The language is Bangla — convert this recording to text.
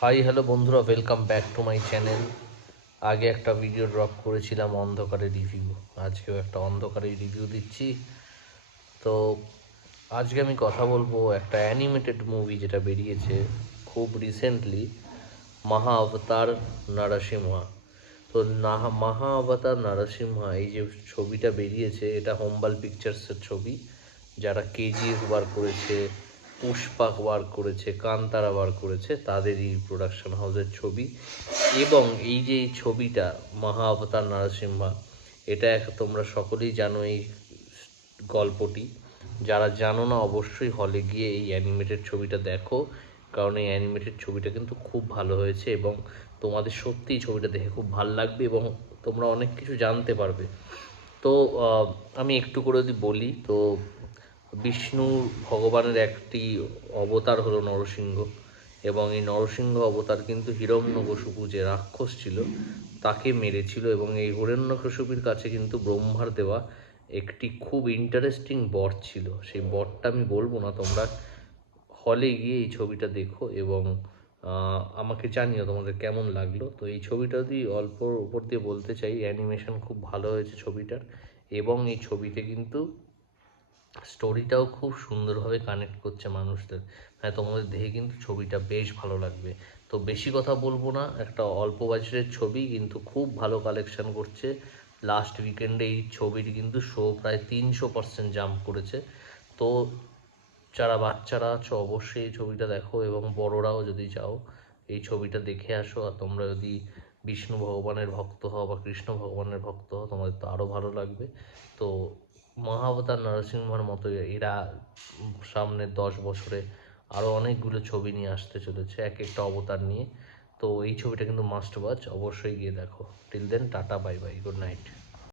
হাই হ্যালো বন্ধুরা, welcome back to my channel. আগে একটা ভিডিও ড্রপ করেছিলাম অন্ধকারের রিভিউ, আজকেও একটা অন্ধকারের রিভিউ দিচ্ছি। তো আজকে আমি কথা বলবো একটা অ্যানিমেটেড মুভি যেটা বেরিয়েছে খুব রিসেন্টলি, মহা অবতার নরসিংহা। তো মহা অবতার নরসিংহা এই যে ছবিটা বেরিয়েছে, এটা হোমবাল পিকচার্সের ছবি। যারা কেজিএফ বার করেছে, পুষ্পা বার করেছে, কান্তারা বার করেছে, তাদেরই প্রোডাকশন হাউসের ছবি। এবং এই যে এই ছবিটা মহা অবতার নরসিংহা, এটা তোমরা সকলেই জানো এই গল্পটি। যারা জানো না অবশ্যই হলে গিয়ে এই অ্যানিমেটেড ছবিটা দেখো, কারণ এই অ্যানিমেটেড ছবিটা কিন্তু খুব ভালো হয়েছে এবং তোমাদের সত্যিই ছবিটা দেখে খুব ভালো লাগবে এবং তোমরা অনেক কিছু জানতে পারবে। তো আমি একটু করে যদি বলি, তো বিষ্ণু ভগবানের একটি অবতার হলো নরসিংহ, এবং এই নরসিংহ অবতার কিন্তু হিরণ্যকশিপু যে রাক্ষস ছিল তাকে মেরেছিল। এবং এই হিরণ্যকশিপুর কাছে কিন্তু ব্রহ্মার দেওয়া একটি খুব ইন্টারেস্টিং বর ছিল। সেই বরটা আমি বলবো না, তোমরা হলে গিয়ে এই ছবিটা দেখো এবং আমাকে জানিও তোমাদের কেমন লাগলো। তো এই ছবিটা যদি অল্প উপর দিয়ে বলতে চাই, অ্যানিমেশন খুব ভালো হয়েছে ছবিটার, এবং এই ছবিতে কিন্তু স্টোরিটাও খুব সুন্দরভাবে কানেক্ট করছে মানুষদের। হ্যাঁ, তোমাদের দেখে কিন্তু ছবিটা বেশ ভালো লাগবে। তো বেশি কথা বলবো না, একটা অল্প বাজেটের ছবি কিন্তু খুব ভালো কালেকশন করছে। লাস্ট উইকেন্ডে এই ছবির কিন্তু শো প্রায় 300% জাম্প করেছে। তো যারা বাচ্চারা আছো অবশ্যই এই ছবিটা দেখো, এবং বড়রাও যদি যাও এই ছবিটা দেখে আসো। আর তোমরা যদি বিষ্ণু ভগবানের ভক্ত হও বা কৃষ্ণ ভগবানের ভক্ত হও, তোমাদের তো আরও ভালো লাগবে। তো মহাবতার নরসিংহর মতো এরা সামনে 10 বছরে আরও অনেকগুলো ছবি নিয়ে আসতে চলেছে, এক একটা অবতার নিয়ে। তো এই ছবিটা কিন্তু মাস্ট ওয়াচ, অবশ্যই গিয়ে দেখো। Till then, tata, bye bye, good night.